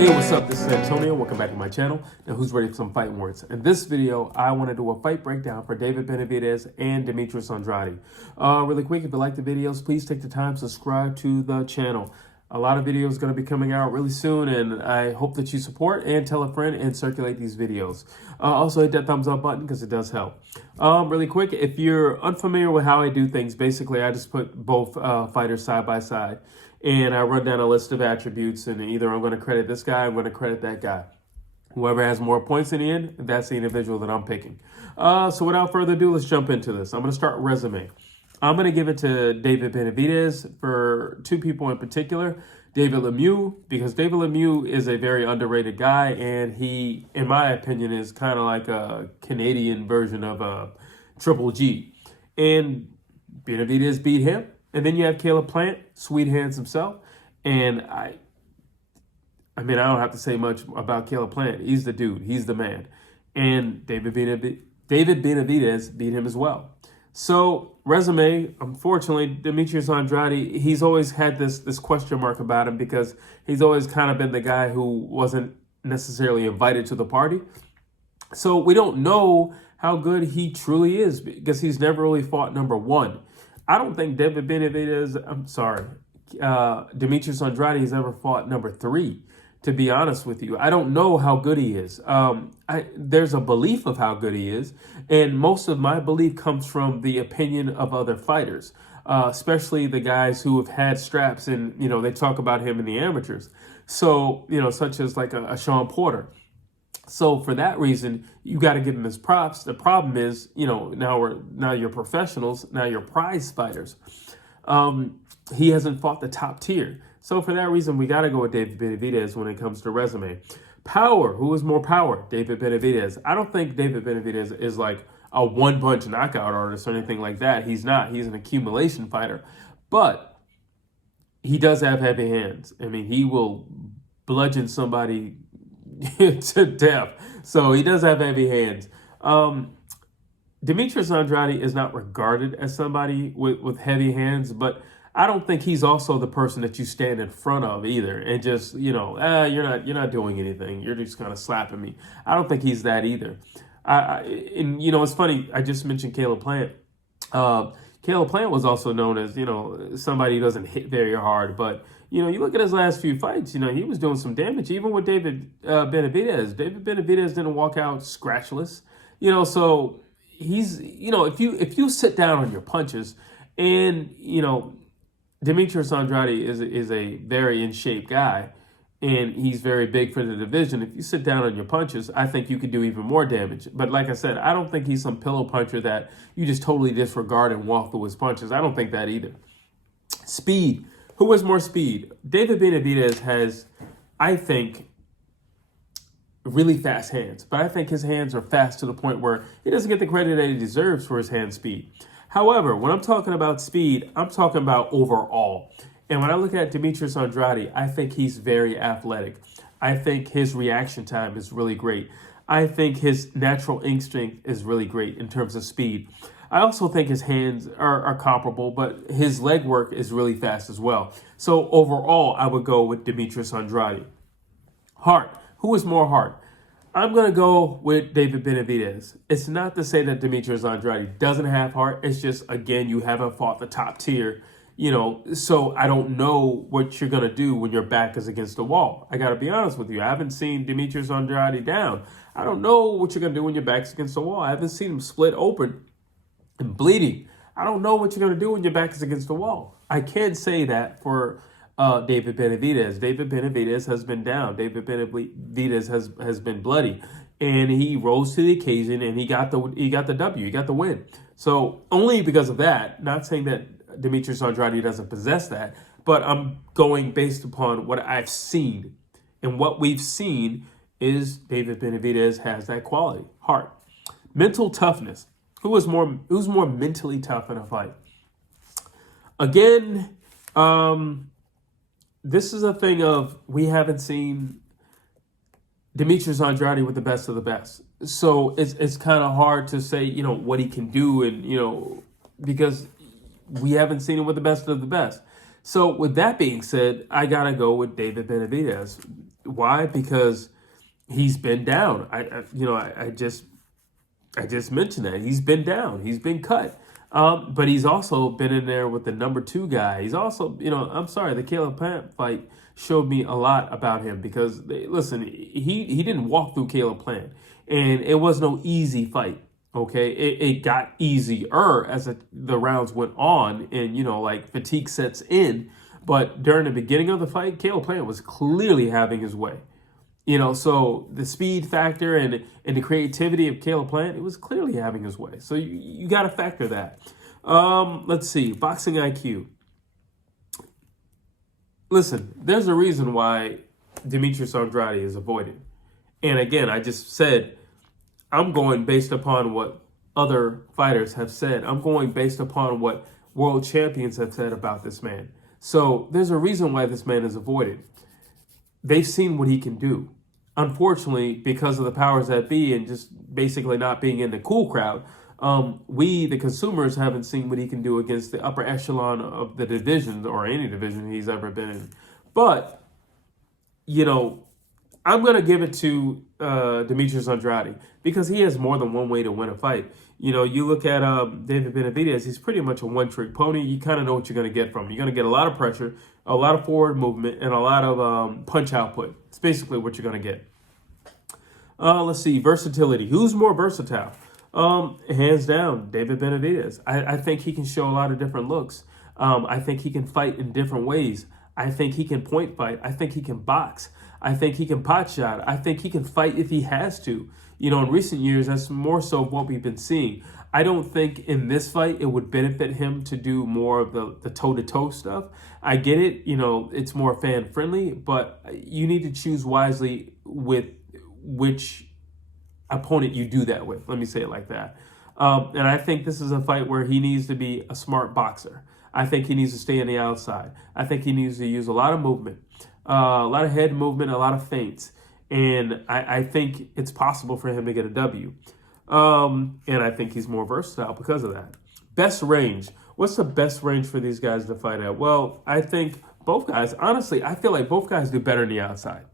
Hey, what's up? This is Antonio. Welcome back to my channel. Now, who's ready for some fighting words? In this video, I want to do a fight breakdown for David Benavidez and Demetrius Andrade. Really quick, if you like the videos, please take the time to subscribe to the channel. A lot of videos going to be coming out really soon, and I hope that you support and tell a friend and circulate these videos. Also, hit that thumbs up button because it does help. Really quick, if you're unfamiliar with how I do things, basically I just put both fighters side by side, and I run down a list of attributes, and either I'm going to credit this guy, I'm going to credit that guy. Whoever has more points in the end, that's the individual that I'm picking. So without further ado, let's jump into this. I'm going to start resume. I'm going to give it to David Benavides for two people in particular. David Lemieux, because David Lemieux is a very underrated guy, and he, in my opinion, is kind of like a Canadian version of a Triple G. And Benavidez beat him. And then you have Caleb Plant, sweet hands himself. And I mean, I don't have to say much about Caleb Plant. He's the dude. He's the man. And David Benavides beat him as well. So, resume, unfortunately, Demetrius Andrade, he's always had this question mark about him because he's always kind of been the guy who wasn't necessarily invited to the party. So, we don't know how good he truly is because he's never really fought number one. I don't think Demetrius Andrade has ever fought number three, to be honest with you. I don't know how good he is. There's a belief of how good he is, and most of my belief comes from the opinion of other fighters, especially the guys who have had straps, and, they talk about him in the amateurs. So, such as like a Sean Porter. So for that reason, you got to give him his props. The problem is, now you're professionals, now you're prize fighters. He hasn't fought the top tier. So for that reason, we got to go with David Benavidez when it comes to resume. Power, who is more power? David Benavidez. I don't think David Benavidez is like a one-punch knockout artist or anything like that. He's not. He's an accumulation fighter. But he does have heavy hands. I mean, he will bludgeon somebody to death. So he does have heavy hands. Demetrius Andrade is not regarded as somebody with heavy hands, but I don't think he's also the person that you stand in front of either and just, you're not doing anything. You're just kind of slapping me. I don't think he's that either. And it's funny. I just mentioned Caleb Plant. Caleb Plant was also known as, somebody who doesn't hit very hard, but you look at his last few fights, he was doing some damage, even with David Benavidez. David Benavidez didn't walk out scratchless, so he's, if you sit down on your punches and, Demetrius Andrade is a very in shape guy and he's very big for the division. If you sit down on your punches, I think you could do even more damage. But like I said, I don't think he's some pillow puncher that you just totally disregard and walk through his punches. I don't think that either. Speed. Who has more speed? David Benavidez has, I think, really fast hands. But I think his hands are fast to the point where he doesn't get the credit that he deserves for his hand speed. However, when I'm talking about speed, I'm talking about overall. And when I look at Demetrius Andrade, I think he's very athletic. I think his reaction time is really great. I think his natural instinct is really great in terms of speed. I also think his hands are comparable, but his leg work is really fast as well. So overall, I would go with Demetrius Andrade. Heart. Who is more heart? I'm going to go with David Benavidez. It's not to say that Demetrius Andrade doesn't have heart. It's just, again, you haven't fought the top tier, so I don't know what you're going to do when your back is against the wall. I got to be honest with you. I haven't seen Demetrius Andrade down. I don't know what you're going to do when your back's against the wall. I haven't seen him split open and bleeding. I don't know what you're going to do when your back is against the wall. I can say that for David Benavidez. David Benavidez has been down. David Benavidez has been bloody, and he rose to the occasion and he got the W. He got the win. So only because of that. Not saying that Demetrius Andrade doesn't possess that, but I'm going based upon what I've seen, and what we've seen is David Benavidez has that quality. Heart, mental toughness. Who's more mentally tough in a fight? Again, this is a thing of we haven't seen Demetrius Andrade with the best of the best. So it's kind of hard to say, what he can do and, because we haven't seen him with the best of the best. So with that being said, I gotta go with David Benavidez. Why? Because he's been down. I just mentioned that he's been down. He's been cut. But he's also been in there with the number two guy. He's also, I'm sorry, the Caleb Plant fight showed me a lot about him because, listen, he didn't walk through Caleb Plant, and it was no easy fight. Okay, it got easier as the rounds went on, and fatigue sets in. But during the beginning of the fight, Caleb Plant was clearly having his way. So the speed factor and the creativity of Caleb Plant, it was clearly having his way. So you got to factor that. Let's see, boxing IQ. Listen, there's a reason why Demetrius Andrade is avoided. And again, I just said, I'm going based upon what other fighters have said. I'm going based upon what world champions have said about this man. So there's a reason why this man is avoided. They've seen what he can do. Unfortunately, because of the powers that be and just basically not being in the cool crowd, we, the consumers, haven't seen what he can do against the upper echelon of the division or any division he's ever been in. But, I'm going to give it to Demetrius Andrade because he has more than one way to win a fight. You look at David Benavides, he's pretty much a one-trick pony. You kind of know what you're going to get from him. You're going to get a lot of pressure, a lot of forward movement, and a lot of punch output. It's basically what you're going to get. Let's see, versatility. Who's more versatile? Hands down, David Benavides. I think he can show a lot of different looks. I think he can fight in different ways. I think he can point fight. I think he can box. I think he can pot shot. I think he can fight if he has to. In recent years, that's more so what we've been seeing. I don't think in this fight it would benefit him to do more of the toe-to-toe stuff. I get it, it's more fan-friendly, but you need to choose wisely with which opponent you do that with. Let me say it like that. And I think this is a fight where he needs to be a smart boxer. I think he needs to stay on the outside. I think he needs to use a lot of movement, a lot of head movement, a lot of feints. And I think it's possible for him to get a W. And I think he's more versatile because of that. Best range. What's the best range for these guys to fight at? Well, I think both guys, honestly, I feel like both guys do better on the outside.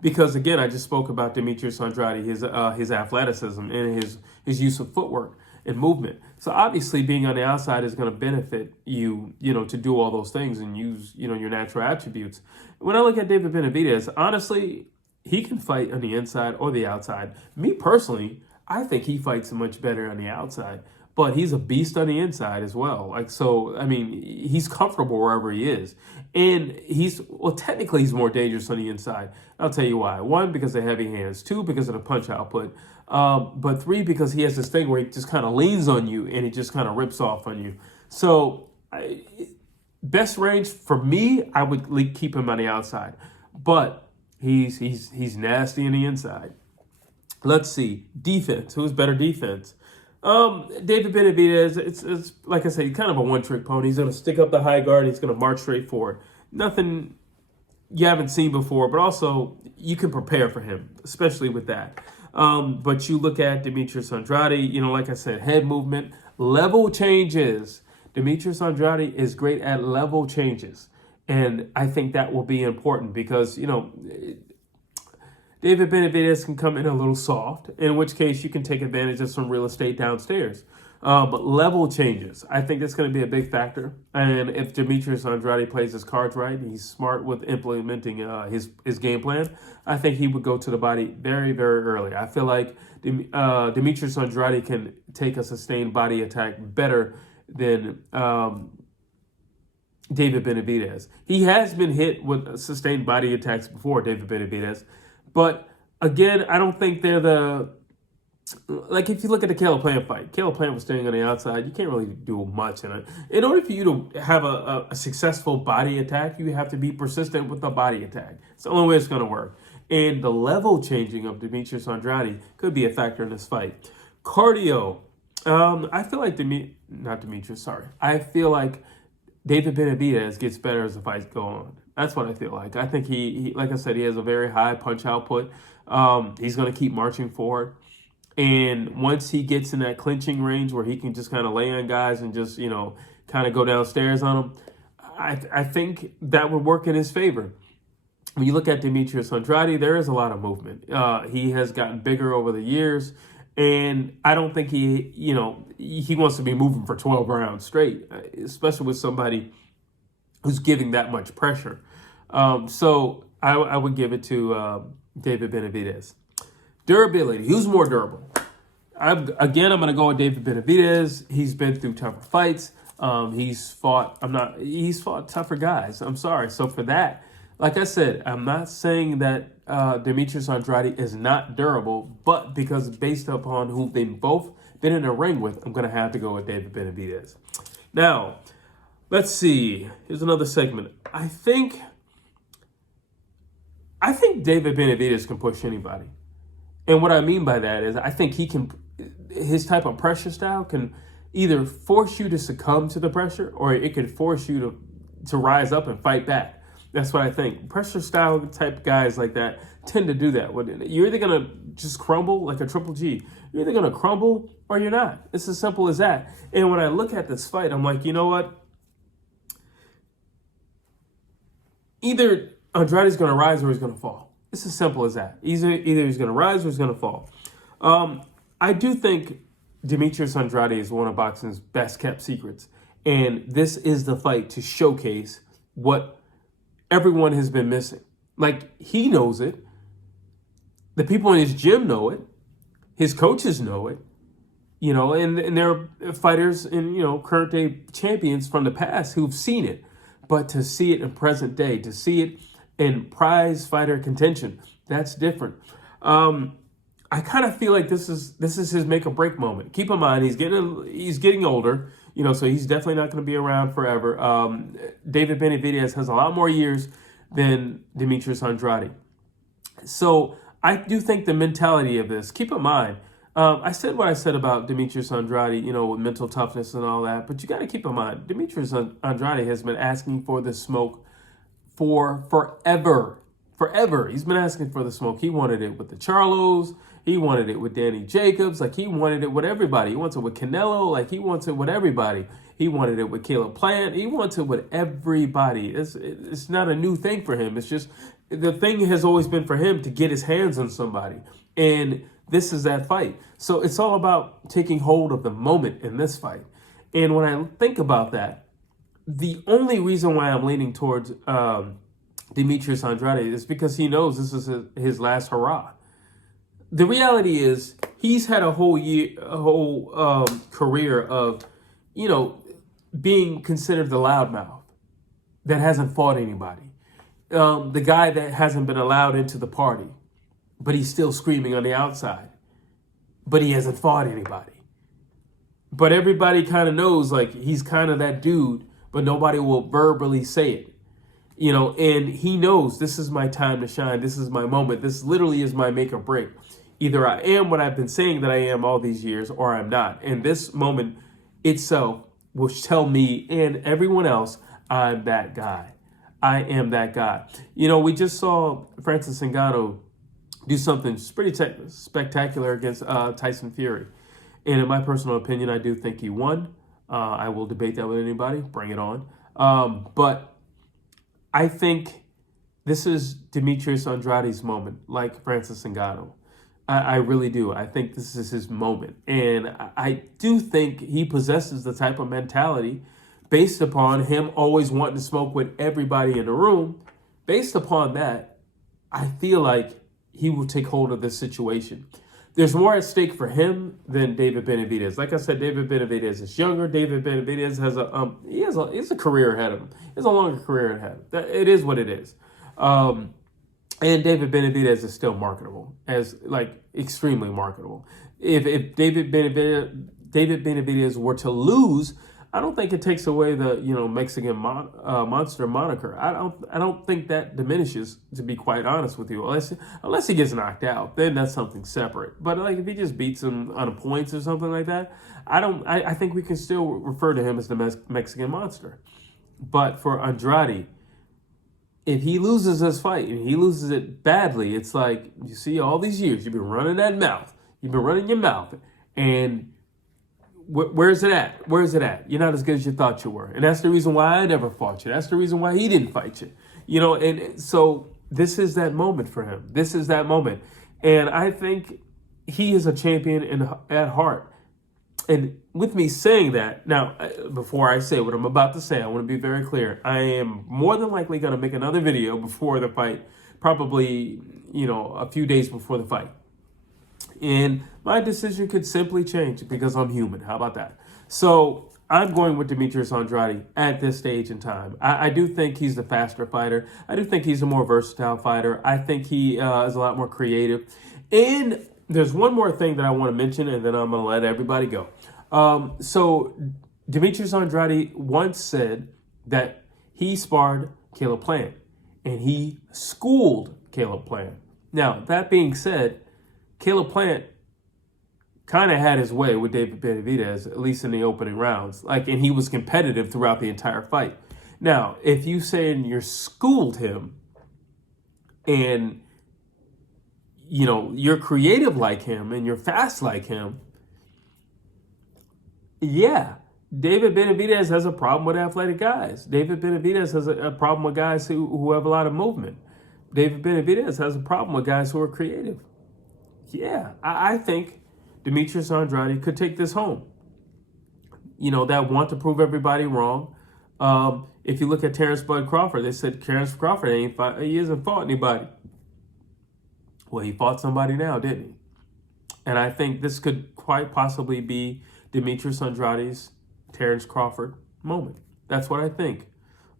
Because again, I just spoke about Demetrius Andrade, his athleticism and his use of footwork and movement. So obviously being on the outside is going to benefit you, to do all those things and use, your natural attributes. When I look at David Benavides, honestly, he can fight on the inside or the outside. Me personally, I think he fights much better on the outside, but he's a beast on the inside as well. He's comfortable wherever he is. And technically he's more dangerous on the inside. I'll tell you why. 1, because of heavy hands. 2, because of the punch output. But 3, because he has this thing where he just kind of leans on you and he just kind of rips off on you. So best range for me, I would keep him on the outside. But he's nasty on the inside. Let's see. Defense. Who's better defense? David Benavides, it's like I said, he's kind of a one-trick pony. He's going to stick up the high guard. He's going to march straight forward. Nothing you haven't seen before, but also you can prepare for him, especially with that. But you look at Demetrius Andrade, like I said, head movement, level changes. Demetrius Andrade is great at level changes. And I think that will be important because, David Benavides can come in a little soft, in which case you can take advantage of some real estate downstairs. But level changes, I think that's going to be a big factor. And if Demetrius Andrade plays his cards right, he's smart with implementing his game plan, I think he would go to the body very, very early. I feel like Demetrius Andrade can take a sustained body attack better than David Benavides. He has been hit with sustained body attacks before, David Benavides. But again, I don't think they're if you look at the Caleb Plant fight, Caleb Plant was staying on the outside. You can't really do much in it. In order for you to have a successful body attack, you have to be persistent with the body attack. It's the only way it's going to work. And the level changing of Demetrius Andrade could be a factor in this fight. Cardio. I feel like I feel like David Benavides gets better as the fights go on. That's what I feel like. I think he like I said, he has a very high punch output. He's going to keep marching forward. And once he gets in that clinching range where he can just kind of lay on guys and just, kind of go downstairs on them, I think that would work in his favor. When you look at Demetrius Andrade, there is a lot of movement. He has gotten bigger over the years, and I don't think he wants to be moving for 12 rounds straight, especially with somebody who's giving that much pressure. So I would give it to David Benavides. Durability. Who's more durable? I'm going to go with David Benavides. He's been through tougher fights. He's fought tougher guys. I'm sorry. So for that, like I said, I'm not saying that Demetrius Andrade is not durable, but because based upon who they've both been in a ring with, I'm going to have to go with David Benavides. Now, let's see. Here's another segment. I think David Benavides can push anybody. And what I mean by that is I think his type of pressure style can either force you to succumb to the pressure or it could force you to rise up and fight back. That's what I think. Pressure style type guys like that tend to do that. You're either going to just crumble like a Triple G. You're either going to crumble or you're not. It's as simple as that. And when I look at this fight, I'm like, you know what? Either Andrade's going to rise or he's going to fall. It's as simple as that. Either he's going to rise or he's going to fall. I do think Demetrius Andrade is one of boxing's best kept secrets. And this is the fight to showcase what everyone has been missing. Like, he knows it. The people in his gym know it. His coaches know it. And there are fighters and, current day champions from the past who've seen it. But to see it in present day, to see it in prize fighter contention, that's different. I kind of feel like this is his make or break moment. Keep in mind, he's getting older, so he's definitely not going to be around forever. David Benavides has a lot more years than Demetrius Andrade. So I do think the mentality of this, keep in mind, I said what I said about Demetrius Andrade, with mental toughness and all that, but you got to keep in mind, Demetrius Andrade has been asking for this smoke for forever. Forever. He's been asking for the smoke. He wanted it with the Charlos. He wanted it with Danny Jacobs. Like, he wanted it with everybody. He wants it with Canelo. Like, he wants it with everybody. He wanted it with Caleb Plant. He wants it with everybody. It's not a new thing for him. It's just the thing has always been for him to get his hands on somebody. And this is that fight. So it's all about taking hold of the moment in this fight. And when I think about that, the only reason why I'm leaning towards Demetrius Andrade is because he knows this is his last hurrah. The reality is he's had a whole career of, being considered the loudmouth that hasn't fought anybody. The guy that hasn't been allowed into the party, but he's still screaming on the outside, but he hasn't fought anybody. But everybody kind of knows, like, he's kind of that dude, but nobody will verbally say it. And he knows this is my time to shine. This is my moment. This literally is my make or break. Either I am what I've been saying that I am all these years, or I'm not. And this moment itself will tell me and everyone else, I'm that guy. I am that guy. We just saw Francis Ngannou do something pretty spectacular against Tyson Fury. And in my personal opinion, I do think he won. I will debate that with anybody. Bring it on. But I think this is Demetrius Andrade's moment, like Francis Ngannou. I really do. I think this is his moment. And I do think he possesses the type of mentality based upon him always wanting to smoke with everybody in the room. Based upon that, I feel like he will take hold of this situation. There's more at stake for him than David Benavides. Like I said, David Benavides is younger. David Benavides has a career ahead of him. He has a longer career ahead of him. It is what it is. And David Benavides is still marketable, extremely marketable. If David Benavides were to lose, I don't think it takes away the Mexican monster moniker. I don't think that diminishes, to be quite honest with you, unless he gets knocked out. Then that's something separate. But if he just beats him on points or something like that, I think we can still refer to him as the Mexican monster. But for Andrade, if he loses this fight and he loses it badly, it's like, you see, all these years you've been running that mouth. You've been running your mouth. And where's it at? Where's it at? You're not as good as you thought you were. And that's the reason why I never fought you. That's the reason why he didn't fight you. You know, and so this is that moment for him. This is that moment. And I think he is a champion at heart. And with me saying that, now, before I say what I'm about to say, I want to be very clear. I am more than likely going to make another video before the fight, probably, a few days before the fight. And my decision could simply change because I'm human. How about that? So I'm going with Demetrius Andrade at this stage in time. I do think he's the faster fighter. I do think he's a more versatile fighter. I think he is a lot more creative. And there's one more thing that I want to mention, and then I'm going to let everybody go. So Demetrius Andrade once said that he sparred Caleb Plant, and he schooled Caleb Plant. Now, that being said, Caleb Plant kind of had his way with David Benavidez, at least in the opening rounds. And he was competitive throughout the entire fight. Now, if you saying you're schooled him and, you're creative like him and you're fast like him, yeah, David Benavidez has a problem with athletic guys. David Benavidez has a problem with guys who have a lot of movement. David Benavidez has a problem with guys who are creative. Yeah, I think Demetrius Andrade could take this home. That want to prove everybody wrong. If you look at Terrence Bud Crawford, they said Terrence Crawford he hasn't fought anybody. Well, he fought somebody now, didn't he? And I think this could quite possibly be Demetrius Andrade's Terrence Crawford moment. That's what I think.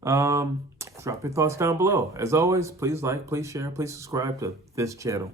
Drop your thoughts down below. As always, please like, please share, please subscribe to this channel.